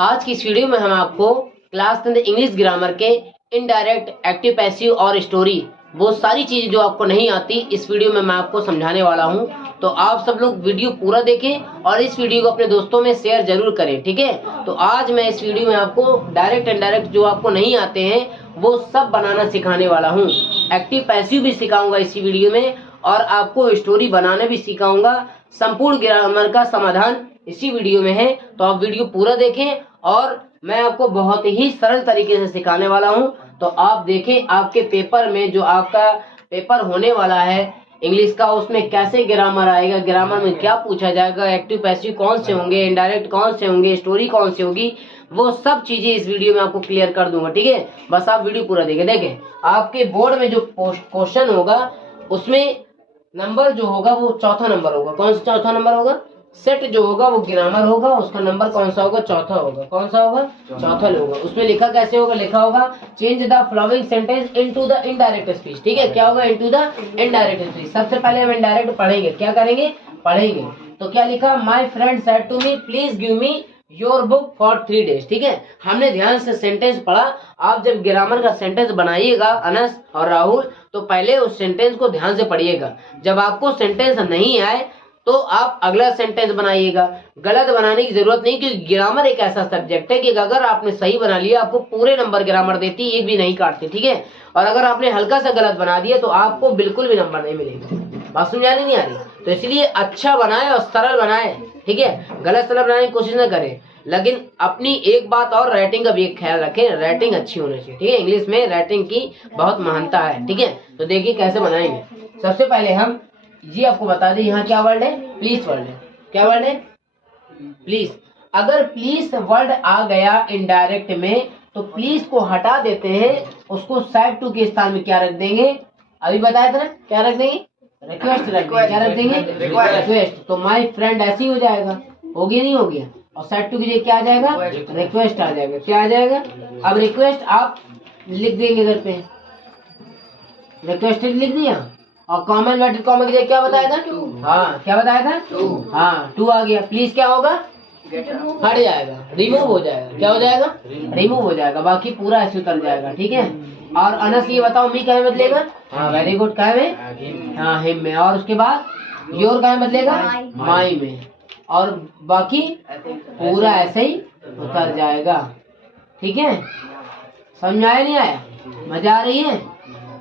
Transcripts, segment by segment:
आज की इस वीडियो में हम आपको क्लास 10 इंग्लिश ग्रामर के इनडायरेक्ट, एक्टिव, पैसिव और स्टोरी वो सारी चीजें जो आपको नहीं आती इस वीडियो में मैं आपको समझाने वाला हूं। तो आप सब लोग वीडियो पूरा देखें और इस वीडियो को अपने दोस्तों में शेयर जरूर करें, ठीक है। तो आज मैं इस वीडियो में आपको डायरेक्ट इनडायरेक्ट जो आपको नहीं आते हैं वो सब बनाना सिखाने वाला हूँ। एक्टिव पैसिव भी सिखाऊंगा इसी वीडियो में और आपको स्टोरी बनाना भी सिखाऊंगा। संपूर्ण ग्रामर का समाधान इसी वीडियो में है, तो आप वीडियो पूरा देखें और मैं आपको बहुत ही सरल तरीके से सिखाने वाला हूं। तो आप देखें आपके पेपर में जो आपका पेपर होने वाला है इंग्लिश का, उसमें कैसे ग्रामर आएगा, ग्रामर में क्या पूछा जाएगा, एक्टिव पैसिव कौन से होंगे, इनडायरेक्ट कौन से होंगे, स्टोरी कौन सी होगी, वो सब चीजें इस वीडियो में आपको क्लियर कर दूंगा, ठीक है। बस आप वीडियो पूरा देखें। देखें आपके बोर्ड में जो क्वेश्चन होगा उसमें नंबर जो होगा वो चौथा नंबर होगा। कौन सा चौथा नंबर होगा? सेट जो होगा वो ग्रामर होगा, उसका नंबर कौन सा होगा? चौथा होगा। कौन सा होगा? चौथा होगा। उसमें लिखा कैसे होगा? लिखा होगा change the following sentence into the indirect speech, ठीक है। क्या होगा? Into the indirect speech. सबसे पहले हम इनडायरेक्ट पढ़ेंगे। क्या करेंगे? पढ़ेंगे। तो क्या लिखा? My friend said to me please give me your book for 3 days, ठीक है। हमने ध्यान से सेंटेंस पढ़ा। आप जब ग्रामर का सेंटेंस बनाइएगा अनस और राहुल, तो पहले उस सेंटेंस को ध्यान से पढ़िएगा। जब आपको सेंटेंस नहीं आए तो आप अगला सेंटेंस बनाइएगा। गलत बनाने की जरूरत नहीं, क्योंकि ग्रामर एक ऐसा सब्जेक्ट है कि अगर आपने सही बना लिया आपको पूरे नंबर ग्रामर देती, एक भी नहीं काटती, ठीक है। और अगर आपने हल्का सा गलत बना दिया तो आपको बिल्कुल भी नंबर नहीं मिलेगा। बात समझ नहीं आ रही? तो इसलिए अच्छा बनाए और सरल बनाए, ठीक है। गलत सरल बनाने की कोशिश न करें। लेकिन अपनी एक बात और, राइटिंग का भी एक ख्याल रखें, राइटिंग अच्छी होनी चाहिए, ठीक है। इंग्लिश में राइटिंग की बहुत महानता है, ठीक है। तो देखिए कैसे बनाएंगे। सबसे पहले हम जी आपको बता दें यहाँ क्या वर्ड है? प्लीज वर्ड है। क्या वर्ड है? प्लीज। अगर प्लीज वर्ड आ गया इनडायरेक्ट में तो प्लीज को हटा देते हैं, उसको साइड टू के स्थान में क्या रख देंगे? अभी बताया था ना, क्या रख देंगे? रिक्वेस्ट रख देंगे। क्या रख देंगे? रिक्वेस्ट। तो माई फ्रेंड ऐसे ही हो जाएगा, हो गया नहीं हो गया? और साइड टू की जगह क्या आ जाएगा? रिक्वेस्ट आ जाएगा। क्या आ जाएगा? अब रिक्वेस्ट आप लिख देंगे इधर पे, रिक्वेस्ट लिख दिया और कॉमन इन्वर्टेड कॉमा की जगह क्या बताया था? हाँ, क्या बताया था? हाँ, टू आ गया। प्लीज क्या होगा? हट जाएगा, रिमूव हो जाएगा। क्या हो जाएगा? रिमूव हो जाएगा। बाकी पूरा ऐसे उतर जाएगा, ठीक है। और अनस ये बताओ मी क्या बदलेगा? हाँ, वेरी गुड। क्या में? हाँ, हिम में। और उसके बाद योर क्या बदलेगा? माई में। और बाकी पूरा ऐसे ही उतर जाएगा, ठीक है। समझ में आया नहीं आया? मजा आ रही है?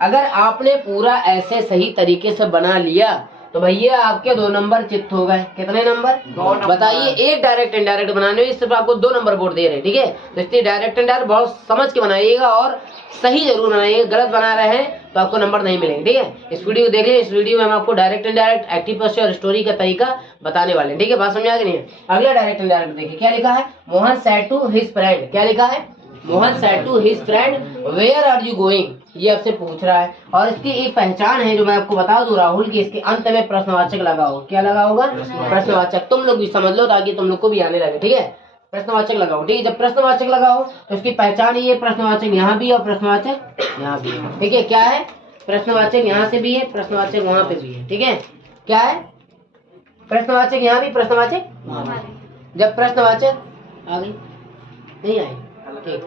अगर आपने पूरा ऐसे सही तरीके से बना लिया तो भैया आपके 2 नंबर चित्त हो गए। कितने नंबर? 2 नंबर। बताइए, एक डायरेक्ट इनडायरेक्ट बनाने में सिर्फ आपको 2 नंबर बोर्ड दे रहे हैं, ठीक है। तो इसलिए डायरेक्ट इनडायरेक्ट बहुत समझ के बनाइएगा और सही जरूर बनाइएगा। गलत बना रहे हैं तो आपको नंबर नहीं मिलेंगे, ठीक है। इस वीडियो को देखिए। इस वीडियो में हम आपको डायरेक्ट इनडायरेक्ट, एक्टिव पैसिव और स्टोरी का तरीका बताने वाले हैं, ठीक है। बात समझ आ गई? नहीं? अगला डायरेक्ट इनडायरेक्ट देखिए क्या लिखा है। Mohan said to his friend. क्या लिखा है? Mohan said to his friend where are you going. ये आपसे पूछ रहा है और इसकी एक पहचान है जो मैं आपको बता दूं राहुल की, इसके अंत में प्रश्नवाचक लगा होगा। क्या लगा होगा? प्रश्नवाचक। तुम लोग भी समझ लो ताकि तुम लोग को भी आने लगे, ठीक है। प्रश्नवाचक लगाओ, ठीक है। जब प्रश्नवाचक लगाओ तो इसकी पहचान ये, प्रश्नवाचक यहाँ भी और प्रश्नवाचक यहाँ भी है, ठीक है। क्या है? प्रश्नवाचक यहाँ से भी है, प्रश्नवाचक वहां पे भी है, ठीक है। क्या है? प्रश्नवाचक यहाँ भी, प्रश्नवाचक। जब प्रश्नवाचक आ गई, नहीं आई, ठीक,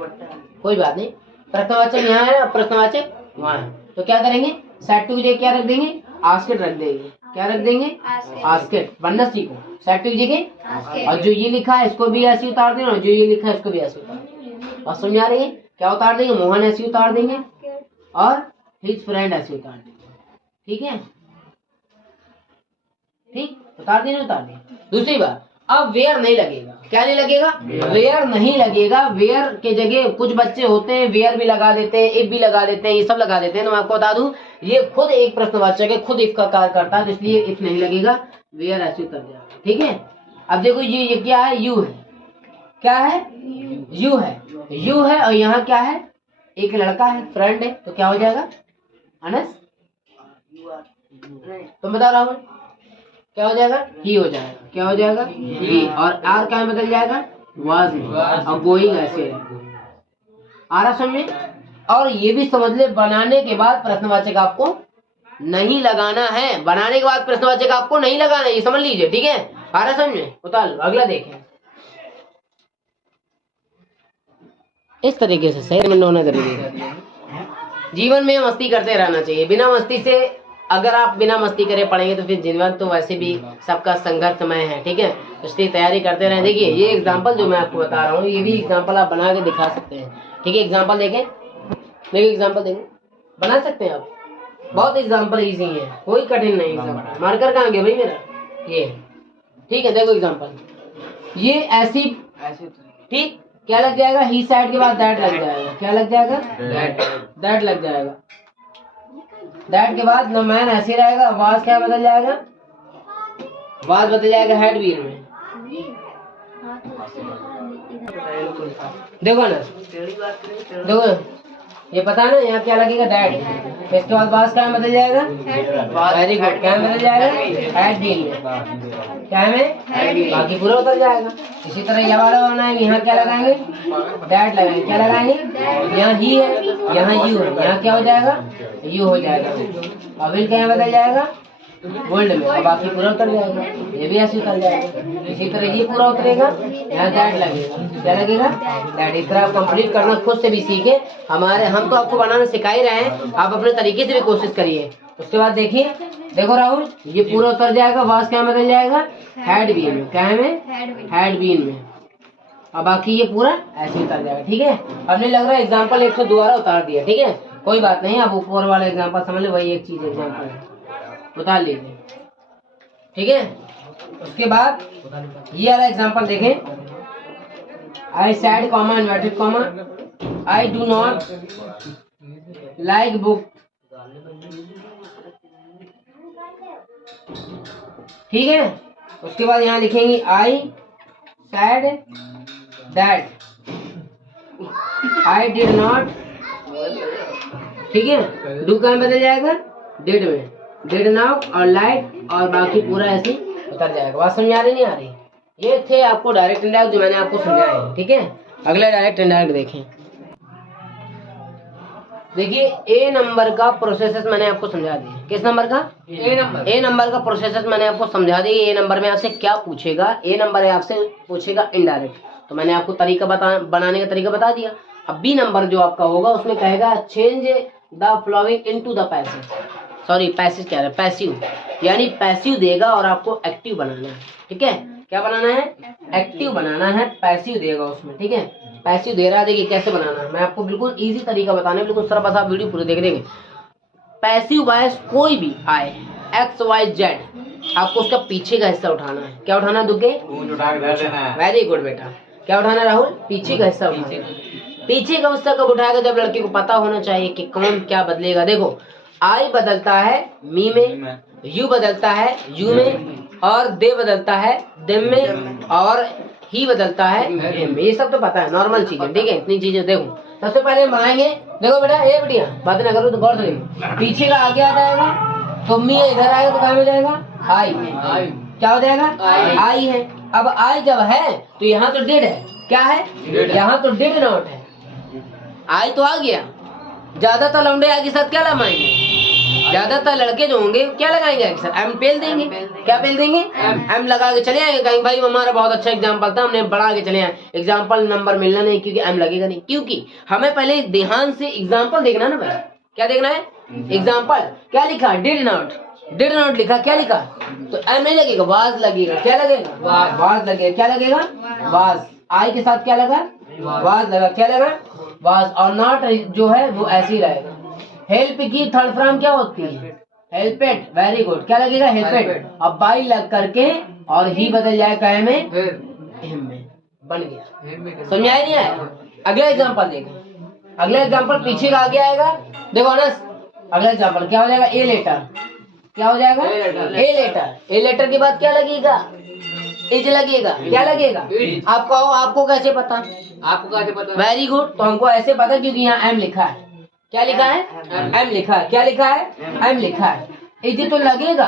कोई बात नहीं। प्रश्नवाचक यहाँ है और प्रश्नवाचक वहाँ है, तो क्या करेंगे? सेट टू की जगह क्या रख देंगे? आस्केट रख देंगे। क्या रख देंगे? आस्केट। बनना सीखो। सेट टू की जगह, और जो ये लिखा है इसको भी ऐसे उतार देना और जो ये लिखा है इसको भी ऐसे उतार देंगे। बात समझ आ रही है? क्या उतार देंगे? मोहन ऐसे उतार देंगे और हिज फ्रेंड ऐसे उतार देंगे, ठीक है। ठीक, उतार देना, उतार दें। दूसरी बात, अब वेयर नहीं लगेगा। क्या नहीं लगेगा? वेयर नहीं लगेगा। वेयर के जगह कुछ बच्चे होते हैं वेयर भी लगा देते हैं, इफ भी लगा देते हैं, ये सब लगा देते हैं। तो मैं आपको बता दूं ये खुद एक प्रश्नवाचक है, खुद इफ का कार्य करता है, तो इसलिए इफ नहीं लगेगा, वेयर ऐसे उतर जाएगा, ठीक है। अब देखो ये क्या है? यू है। क्या है? यू है। यू है और यहाँ क्या है? एक लड़का है, फ्रेंड है, तो क्या हो जाएगा? अनस। तुम बताओ राहुल, क्या हो जाएगा? ही हो जाएगा। क्या हो जाएगा? ही। और आर क्या बदल जाएगा? वाज में। और गोइंग ऐसे आ रहा समझ में? और ये भी समझ ले, बनाने के बाद प्रश्नवाचक आपको नहीं लगाना है। बनाने के बाद प्रश्नवाचक आपको नहीं लगाना है, ये समझ लीजिए, ठीक है। आ रहा समझ में? उतार लो। अगला देखें। इस तरीके से सही में होना जरूरी है। जीवन में मस्ती करते रहना चाहिए। बिना मस्ती से, अगर आप बिना मस्ती करे पढ़ेंगे तो फिर जीवन तो वैसे भी सबका संघर्षमय है, ठीक है। इसलिए तैयारी करते रहें। देखिए ये एग्जाम्पल जो मैं आपको बता रहा हूँ, ये भी एग्जाम्पल आप बना के दिखा सकते हैं, ठीक है। एग्जाम्पल देखें, देखिए एग्जाम्पल देखें, बना सकते हैं आप। बहुत एग्जाम्पल ईजी है, कोई कठिन नहीं एग्जाम्पल। मार्कर कहाँ गया भाई मेरा, ये ठीक है। देखो एग्जाम्पल, ये ऐसी, ठीक, क्या लग जाएगा, ही साइड के बाद दैट लग जाएगा। क्या लग जाएगा, दैट लग जाएगा। दैट के बाद न मैन ऐसे रहेगा, वाज क्या बदल जाएगा, वाज बदल जाएगा हेड बीन में। देखो ना, देखो ये पता है ना, यहाँ क्या लगेगा, दैट। इसके बाद वाज क्या बदल जाएगा, वेरी गुड, क्या बदल जाएगा, हेड बीन में। क्या में, बाकी पूरा उतर जाएगा। इसी तरह ये वाला बनाएंगे, यहाँ क्या लगाएंगे, दैट लगाएंगे। क्या लगाएंगे, यहाँ ही है, यहाँ यू है, यहाँ क्या हो जाएगा, यू हो जाएगा। अब क्या बदल जाएगा, गोल्ड में, और बाकी पूरा उतर जाएगा। ये भी ऐसे उतर जाएगा। इसी तरह ये पूरा उतरेगा, यहाँ दैट लगेगा। क्या लगेगा, दैट। इस तरह आप कंप्लीट करना खुद से भी सीखे। हम तो आपको बनाना सिखा ही रहे हैं, आप अपने तरीके से भी कोशिश करिए। उसके बाद देखिए, देखो राहुल, ये पूरा उतर जाएगा, वास क्या बदल जाएगा, हेड बीन में। क्या में, हेड बीन में। और बाकी ये पूरा ऐसे उतर जाएगा, ठीक है। अब नहीं लग रहा है एग्जाम्पल 100 दोबारा उतार दिया, ठीक है, कोई बात नहीं। अब ऊपर वाला एग्जाम्पल समझ लो, वही एक चीज एग्जाम्पल है, उतार लीजिए, ठीक है। उसके बाद ये वाला एग्जाम्पल देखें, आई sad comma inverted comma, I do not like book, ठीक है। उसके बाद यहाँ लिखेंगे आई sad that I did not, ठीक है। डू का बदल जाएगा डिड में, डिड नॉट और लाइक, और बाकी पूरा ऐसे उतर जाएगा। बात समझ आ रही नहीं आ रही, ये थे आपको डायरेक्ट इनडायरेक्ट जो मैंने आपको समझाया है, ठीक है। अगला डायरेक्ट इनडायरेक्ट देखें। देखिए ए नंबर का प्रोसेसेस मैंने आपको समझा दिया। किस नंबर का, ए नंबर का प्रोसेसेस मैंने आपको समझा दिया। ए नंबर में आपसे क्या पूछेगा, ए नंबर आपसे पूछेगा इनडायरेक्ट, तो मैंने आपको तरीका बनाने का तरीका बता दिया। अब बी नंबर जो आपका होगा उसमें कहेगा change the flowing into the passage, sorry passage कह रहा है, पैसिव, यानी पैसिव देगा और आपको एक्टिव बनाना है, ठीक है। क्या बनाना है, एक्टिव बनाना है, पैसिव देगा उसमें, ठीक है। पैसिव दे रहा है, देखिए कैसे बनाना है, मैं आपको बिल्कुल इजी तरीका बताना है, बिल्कुल सरल। बस आप वीडियो पूरे देख देंगे। पैसिव वॉइस कोई भी आए, एक्स वाई जेड, आपको उसका पीछे का हिस्सा उठाना है। क्या उठाना है दुगे, वेरी गुड बेटा। क्या उठाना है राहुल, पीछे का हिस्सा उठाना है। पीछे का हिस्सा कब उठाएगा, जब लड़के को पता होना चाहिए कि कौन क्या बदलेगा। देखो आई बदलता है मी में, यू बदलता है यू में, और दे बदलता है देम में, और ही बदलता है हिम में। ये सब तो पता है, नॉर्मल चीजें, ठीक है। इतनी चीजें देखो, सबसे पहले हम बनाएंगे। देखो बेटा, ये बढ़िया बात ना करो तो गौर से देखो। पीछे का आगे आ जाएगा, तो मी इधर आएगा तो क्या हो जाएगा, आई। क्या हो जाएगा, आई है। अब आई जब है तो यहाँ तो डिड है, क्या है, यहाँ तो डिड नॉट है। आई तो आ गया। ज्यादातर लौंडे आई के साथ क्या लगाएंगे, ज्यादातर लड़के जो होंगे क्या लगाएंगे, सर एम पेल देंगे। क्या पेल देंगे, एम लगा के चले आएंगे, कहेंगे भाई हमारा बहुत अच्छा एग्जाम्पल था, हमने बढ़ा के चले आए। एग्जाम्पल नंबर मिलना नहीं, क्योंकि एम लगेगा नहीं, क्योंकि हमें पहले ध्यान से एग्जाम्पल देखना ना भाई। क्या देखना है, एग्जाम्पल। क्या लिखा, डिड नॉट लिखा, क्या लिखा, तो एम नहीं लगेगा, वाज लगेगा। क्या लगेगा, वाज लगेगा। क्या लगेगा, वाज। आई के साथ क्या लगा, वाज लगा। क्या लगा, वाज। और नॉट जो है वो ऐसे ही रहेगा। हेल्प की थर्ड फॉर्म क्या होती है, हेल्पेड, वेरी गुड। क्या लगेगा, हेल्पेड। अब बाई लग करके और ही बदल जाएगा में, हिम में, बन गया। समझाया नहीं आया। अगला एग्जांपल देखो, अगला एग्जांपल पीछे का आगे आएगा। देखो ना, अगला एग्जांपल क्या हो जाएगा, ए लेटर। क्या हो जाएगा, ए लेटर। ए लेटर के बाद क्या लगेगा, इज लगेगा। क्या लगेगा, आपको कैसे पता, वेरी गुड। तो हमको ऐसे पता क्योंकि यहाँ एम लिखा है। क्या लिखा है, एम लिखा है। क्या लिखा है, एम लिखा है। इज तो लगेगा,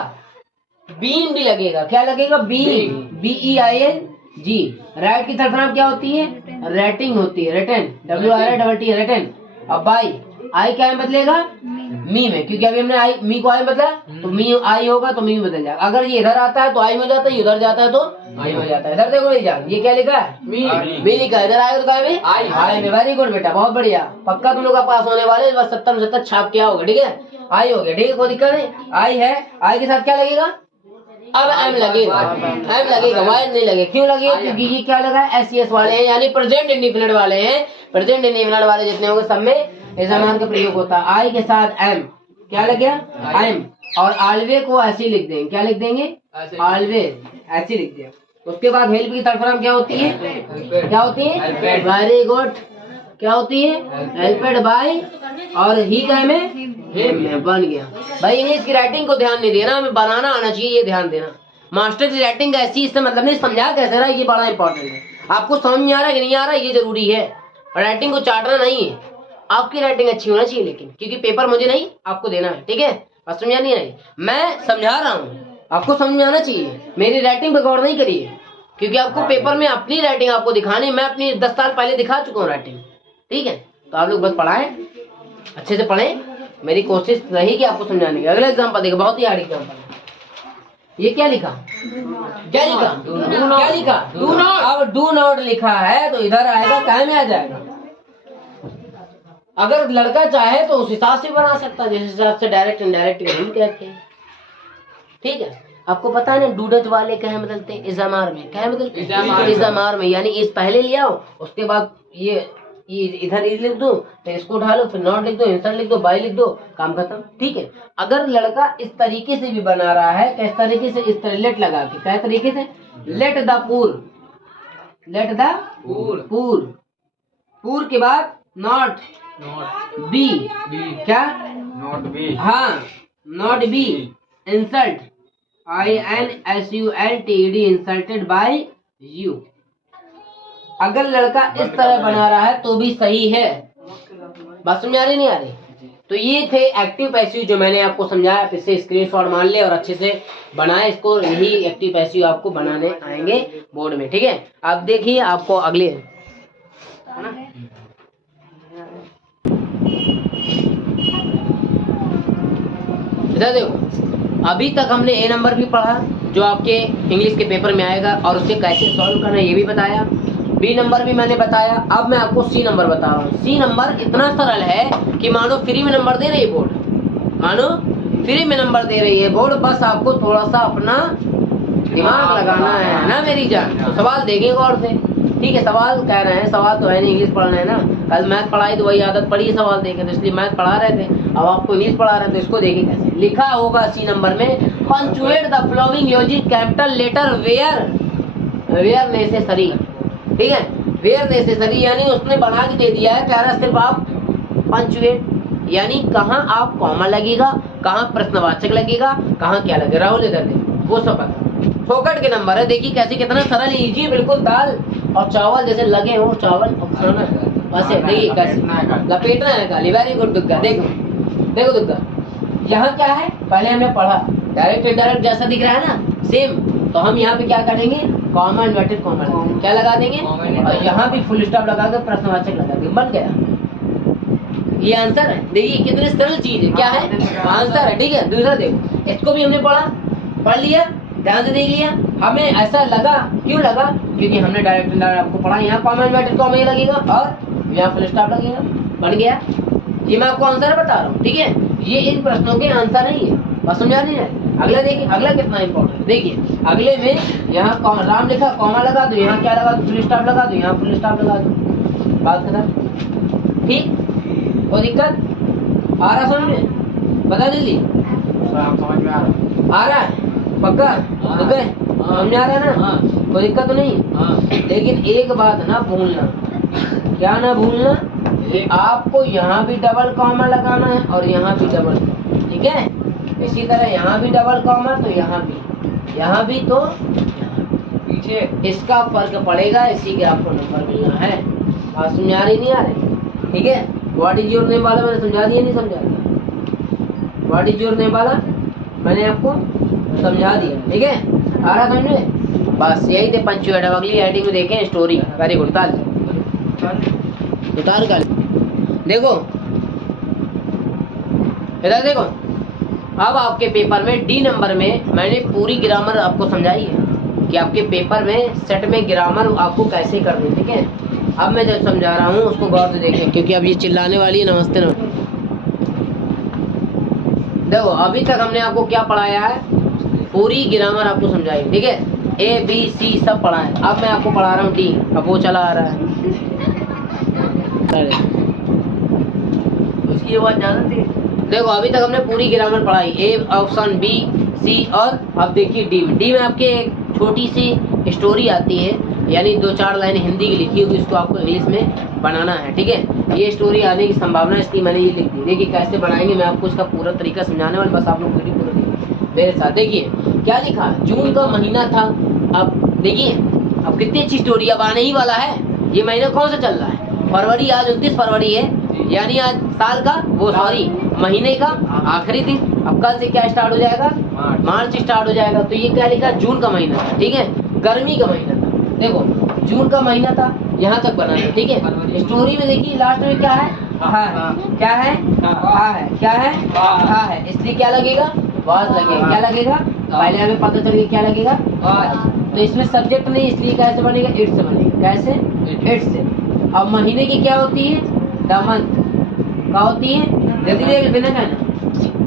बीन भी लगेगा। क्या लगेगा, बीन, BEING। राइट की थर्ड फॉर्म क्या होती है, रेटिंग होती है, रिटन, WRIT, रिटन। अब बाई, आई क्या में बदलेगा, मी में, क्योंकि अभी हमने आई मी को आई बदला तो मी आई होगा तो मी में बदल जाएगा। अगर ये इधर आता है तो आई में जाता है, इधर जाता है तो आई में जाता है। इधर देखो नहीं जान, ये क्या लिखा है मी लिखा है, इधर आएगा तो क्या में आई में। वेरी गुड बेटा, बहुत बढ़िया, पक्का तुम लोग का पास होने वाले। बस 70 में 70 छाप क्या होगा, ठीक है आई हो गया, ठीक है कोई दिक्कत नहीं। आई है, आई के साथ क्या लगेगा, अब एम लगेगा, एम लगेगा, वाई नहीं लगेगा। क्यों लगेगा, क्योंकि ये क्या लगा है एस वाले हैं, यानी प्रेजेंट इंडिफिनिट वाले हैं। प्रेजेंट इंडिफिनिट वाले जितने होंगे सब में इस जमान का प्रयोग होता है। आई के साथ एम क्या लग गया एम, और आलवे को ऐसे लिख देंगे, क्या लिख देंगे आलवे, ऐसे लिख दिया। उसके बाद हेल्प की थर्ड फॉर्म क्या होती है, क्या होती है, वेरी गुड, क्या होती है हेल्पेड बाय, और ही क्या में बन गया। भाई इंग्लिश की राइटिंग को ध्यान नहीं देना, हमें बनाना आना चाहिए, ये ध्यान देना। मास्टर की राइटिंग ऐसी, इससे मतलब नहीं, समझा कैसे रहा ये बड़ा इंपॉर्टेंट है। आपको समझ में आ रहा है कि नहीं आ रहा ये जरूरी है। राइटिंग को चाटना नहीं है, आपकी राइटिंग अच्छी होना चाहिए, लेकिन क्योंकि पेपर मुझे नहीं आपको देना है, ठीक है बस समझा नहीं आई, मैं समझा रहा हूँ, आपको समझ में आना चाहिए। मेरी राइटिंग पे गौर नहीं करिए, क्योंकि आपको पेपर में अपनी राइटिंग आपको दिखानी, मैं अपनी 10 साल पहले दिखा चुका हूँ राइटिंग, ठीक है। तो आप लोग बस पढ़ाएं, अच्छे से पढ़ें, मेरी कोशिश रहेगी आपको समझाने की। अगला एग्जाम्पल देखो, बहुत ही हार्ड एग्जाम्पल। ये क्या लिखा, क्या लिखा, क्या लिखा, डू नॉट। अब डू नॉट लिखा है तो इधर आएगा, क्या में आ जाएगा। अगर लड़का चाहे तो उस हिसाब से बना सकता है, जिस हिसाब से डायरेक्ट इनडायरेक्ट हम कहते हैं, ठीक है। आपको पता है ना डूडज वाले क्या बदलते हैं, इजामार में क्या बदलते हैं, इजामार में, यानी इस पहले ले आओ, उसके बाद ये इधर इज लिख दो, तो इसको उठा लो, फिर नॉट लिख दो, इंसर्ट लिख दो, बाय लिख दो, काम खत्म, ठीक है। अगर लड़का इस तरीके से भी बना रहा है, किस तरीके से, इस तरह लेट लगा के, क्या तरीके से, let the poor, let the poor, poor के बाद नॉट बी, क्या नॉट बी, हाँ not be, insult INSULTED, insulted by you. अगर लड़का इस तरह बना रहा है तो भी सही है, बात समझ आ रही नहीं आ रही। तो ये थे एक्टिव पैसिव जो मैंने आपको समझाया, फिर से स्क्रीनशॉट मान ले और अच्छे से बनाए इसको। यही एक्टिव पैसिव आपको बनाने आएंगे बोर्ड में, ठीक है। आप देखिए, आपको अगले देखो, अभी तक हमने ए नंबर भी पढ़ा जो आपके इंग्लिश के पेपर में आएगा, और उसे कैसे सॉल्व करना ये भी बताया। बी नंबर भी मैंने बताया। अब मैं आपको सी नंबर बता रहा हूँ। सी नंबर इतना सरल है कि मानो फ्री में नंबर दे रही है बोर्ड, मानो फ्री में नंबर दे रही है बोर्ड, बस आपको थोड़ा सा अपना दिमाग लगाना है ना मेरी जान। तो सवाल देखेंगे गौर से, ठीक है। सवाल कह रहे हैं, सवाल तो है नहीं, इंग्लिश पढ़ना है ना। कल मैथ पढ़ाई तो वही आदत पड़ी है सवाल देखे, तो इसलिए मैथ पढ़ा रहे थे, अब आपको इंग्लिश पढ़ा रहे थे, इसको देखे कैसे लिखा होगा। सी नंबर में punctuate the following using capital letter where necessary, ठीक है, वेयर नेसेसरी, यानी उसने बना के दे दिया है, कह रहा है सिर्फ आप पंचुएट, यानी कहाँ आप कॉमा लगेगा, कहाँ प्रश्नवाचक लगेगा, कहाँ क्या लगेगा, राहुल इधर दे, वो सब पता। फोकट के नंबर है, देखिए कैसे कितना सरल लीजिए, बिल्कुल दाल और चावल जैसे लगे हो, चावल और खाना वैसे, देखिए कैसे लपेटना है गाली। वेरी गुड दुग्गा, देखो देखो दुग्गा, यहाँ क्या है, पहले हमने पढ़ा डायरेक्ट इनडायरेक्ट जैसा दिख रहा है ना सेम, तो हम यहाँ पे क्या करेंगे, कॉमा इन्वर्टेड कॉमा क्या लगा देंगे, और यहाँ भी फुल स्टॉप लगा कर प्रश्नवाचक लगा देंगे, बन गया। ये आंसर है, देखिए कितनी सरल चीज है, क्या है आंसर है, ठीक है। दूसरा देखो, इसको भी हमने पढ़ लिया, ध्यान से देख लिया, हमें ऐसा लगा, क्यों लगा, क्योंकि हमने डायरेक्ट इनडायरेक्ट आपको पढ़ा, यहाँ कॉमा इन्वर्टेड कॉमा ये लगेगा और यहाँ फुल स्टॉप लगेगा, बन गया। ये मैं आपको आंसर बता रहा हूँ, ठीक है। ये इन प्रश्नों के आंसर नहीं है, बस समझा नहीं है। अगला देखिए, अगला कितना इंपॉर्टेंट, देखिए अगले में यहाँ राम लिखा, कॉमा लगा दो, यहाँ क्या लगा दो, फुल स्टॉप लगा दो, यहाँ फुल स्टॉप लगा दो, बात खत्म, ठीक। कोई दिक्कत आ रहा समझ में, बता दीजिए समझ में आ रहा है पक्का, ओके समझ आ रहा है ना, कोई दिक्कत तो नहीं। लेकिन एक बात ना भूलना, क्या ना भूलना, आपको यहाँ भी डबल कॉमा लगाना है और यहाँ भी डबल, ठीक है। इसी तरह यहाँ भी डबल कॉमा, तो यहाँ भी तो पीछे इसका फर्क पड़ेगा, इसी के आपको नंबर मिलना है। बात समझा रही नहीं आ रही, ठीक है। व्हाट इज योर नेम वाला मैंने समझा दिया, नहीं समझा दिया, व्हाट इज योर नेम वाला मैंने आपको समझा दिया, ठीक है। आ रहा समझ में, बस यही थे पंचुएट। अगली राइटिंग में देखें स्टोरी, वेरी गुड, उतार कर देखो, इधर देखो, अब आपके पेपर में डी नंबर में मैंने पूरी ग्रामर आपको समझाई है कि आपके पेपर में सेट में ग्रामर आपको कैसे करनी, ठीक है। अब मैं जब समझा रहा हूँ उसको गौर से देखें, क्योंकि अब ये चिल्लाने वाली है। नमस्ते नमस्ते। देखो अभी तक हमने आपको क्या पढ़ाया है, पूरी ग्रामर आपको समझाई, ठीक है। ABC सब पढ़ा है। अब मैं आपको पढ़ा रहा हूँ डी। अब वो चला आ रहा है, उसकी आवाज ज्यादा थी। देखो अभी तक हमने पूरी ग्रामर पढ़ाई, ए ऑप्शन B C और अब देखिए डी में आपके एक छोटी सी स्टोरी आती है, यानी 2-4 लाइन हिंदी की लिखी होगी, उसको आपको इंग्लिश में बनाना है, ठीक है। ये स्टोरी आने की संभावना, इसलिए मैंने ये लिख दी। देखिए कैसे बनाएंगे, मैं आपको इसका पूरा तरीका समझाने वाला, बस आप लोग वीडियो पूरा देखिए मेरे साथ। देखिए क्या लिखा, जून का महीना था। अब देखिए अब कितनी अच्छी स्टोरी, अब आने ही वाला है। ये महीना कौन सा चल रहा है, फरवरी। आज 29 फरवरी है, यानी आज साल का वो सॉरी महीने का आखिरी दिन। अब कल से क्या स्टार्ट हो जाएगा, मार्च स्टार्ट हो जाएगा। तो ये क्या लिखा, जून का महीना था, ठीक है, गर्मी का महीना था। देखो जून का महीना था, यहाँ तक बना है, ठीक है। स्टोरी में देखिए लास्ट में क्या है, क्या है, क्या है, इसलिए क्या लगेगा, वाज लगेगा। क्या लगेगा, पहले हमें पता चल गया क्या लगेगा, वाज। तो इसमें सब्जेक्ट नहीं, इसलिए कैसे बनेगा, इट से बनेगा। कैसे, इट से। अब महीने की क्या होती है, द मंथ। क्या होती है, जल्दी देख बिना कहना,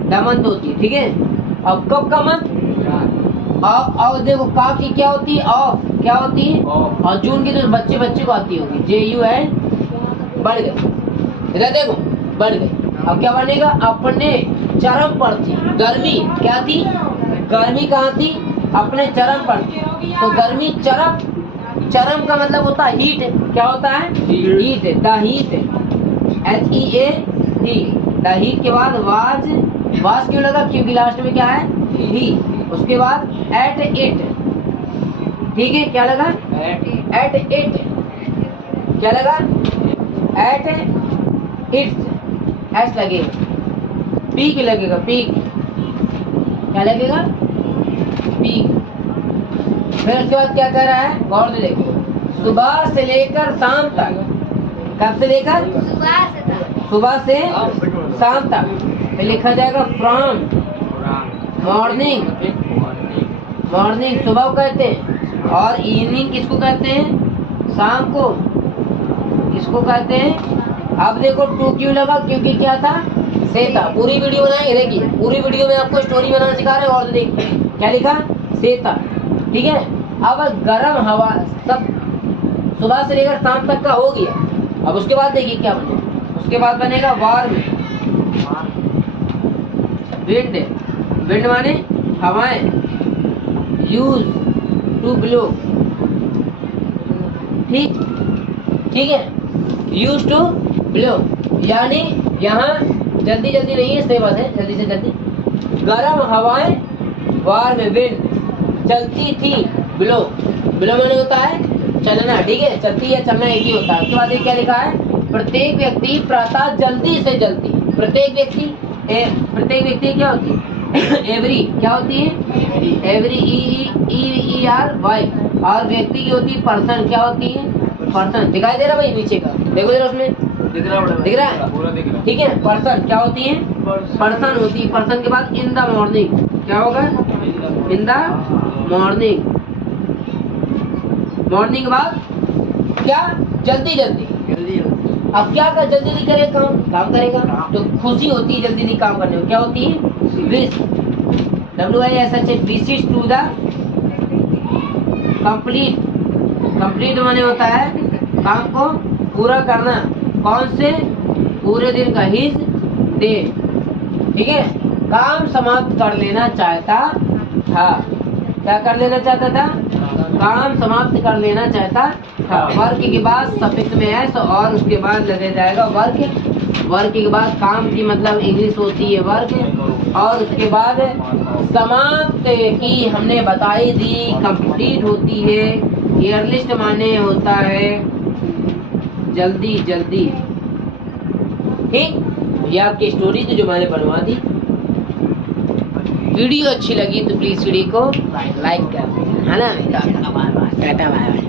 द मंथ होती है, ठीक है। अब कब का मंथ, अब देखो का की क्या होती है, ऑफ। क्या होती है, और जून की तो बच्चे को आती होगी, JUN, बढ़ गए। इधर देखो बढ़ गए। अब क्या बनेगा, अपने चरम पर थी गर्मी। क्या थी, गर्मी कहाँ थी, अपने चरम पर थी। तो गर्मी चरम का मतलब होता है हीट। क्या होता है, heat, the heat, HEAT। The heat के बाद वाज क्यों लगा, क्योंकि लास्ट में क्या है, ही। उसके बाद एट इट, ठीक है। क्या लगा, एट इट। क्या लगा, एट इट, एस लगेगा, पीक लगेगा, पीक। क्या लगेगा, पीक। फिर उसके बाद क्या कह रहा है, गौर से देखो, सुबह से लेकर शाम तक। कब से लेकर, सुबह से शाम तक। फिर लिखा जाएगा फ्रॉम मॉर्निंग सुबह को कहते हैं, और इवनिंग किसको कहते हैं, शाम को। किसको कहते हैं। अब देखो टू क्यों लगा, क्योंकि क्या था, से था। पूरी वीडियो बनाएंगे, देखिए पूरी वीडियो में आपको स्टोरी बनाना सिखा रहे हैं। और देखिए क्या लिखा, से था, ठीक है। अब गर्म हवा सब सुबह से लेकर शाम तक का हो गया। अब उसके बाद देखिए क्या बनेगा, उसके बाद बनेगा वार्म। विंड माने हवाएं, यूज टू ब्लो, ठीक है, यूज टू ब्लो, यानी यहाँ जल्दी नहीं है, सही बात है, जल्दी से जल्दी। गर्म हवाएं, वार्म विंड, चलती थी, ब्लो माने होता है चलना, ठीक है, चलती या चलना एक ही होता है। उसके बाद क्या लिखा है, प्रत्येक व्यक्ति प्रातः जल्दी से जल्दी। प्रत्येक व्यक्ति क्या होती है, एवरी। क्या होती है, एवरी, ERY। और व्यक्ति की होती है पर्सन। क्या होती है, पर्सन। दिखाई दे रहा भाई नीचे का, देखो जरा उसमें दिख रहा है, ठीक है। पर्सन क्या होती है, पर्सन होती है। पर्सन के बाद इन द मॉर्निंग, क्या होगा, इन द मॉर्निंग के बाद क्या, जल्दी। अब क्या कर, जल्दी करेगा, काम करेगा, तो खुशी होती है जल्दी काम करने में। क्या होती है, wish, WISH, wishes to the complete माने होता है काम को पूरा करना। कौन से, पूरे दिन का, हिज डे, ठीक है। काम समाप्त कर लेना चाहता था। क्या कर लेना चाहता था, काम समाप्त कर लेना चाहता था। वर्क के बाद सफिक्स में है, तो और उसके बाद लगे जाएगा वर्क के बाद काम की मतलब इंग्लिश होती है वर्क, और उसके बाद समाप्त की हमने बताई दी, कंप्लीट होती है। एयरलिस्ट माने होता है जल्दी, ठीक। ये आपकी स्टोरी थी जो मैंने बनवा दी। वीडियो अच्छी लगी तो प्लीज वीडियो को लाइक कर देना, है ना। Tata bye bye.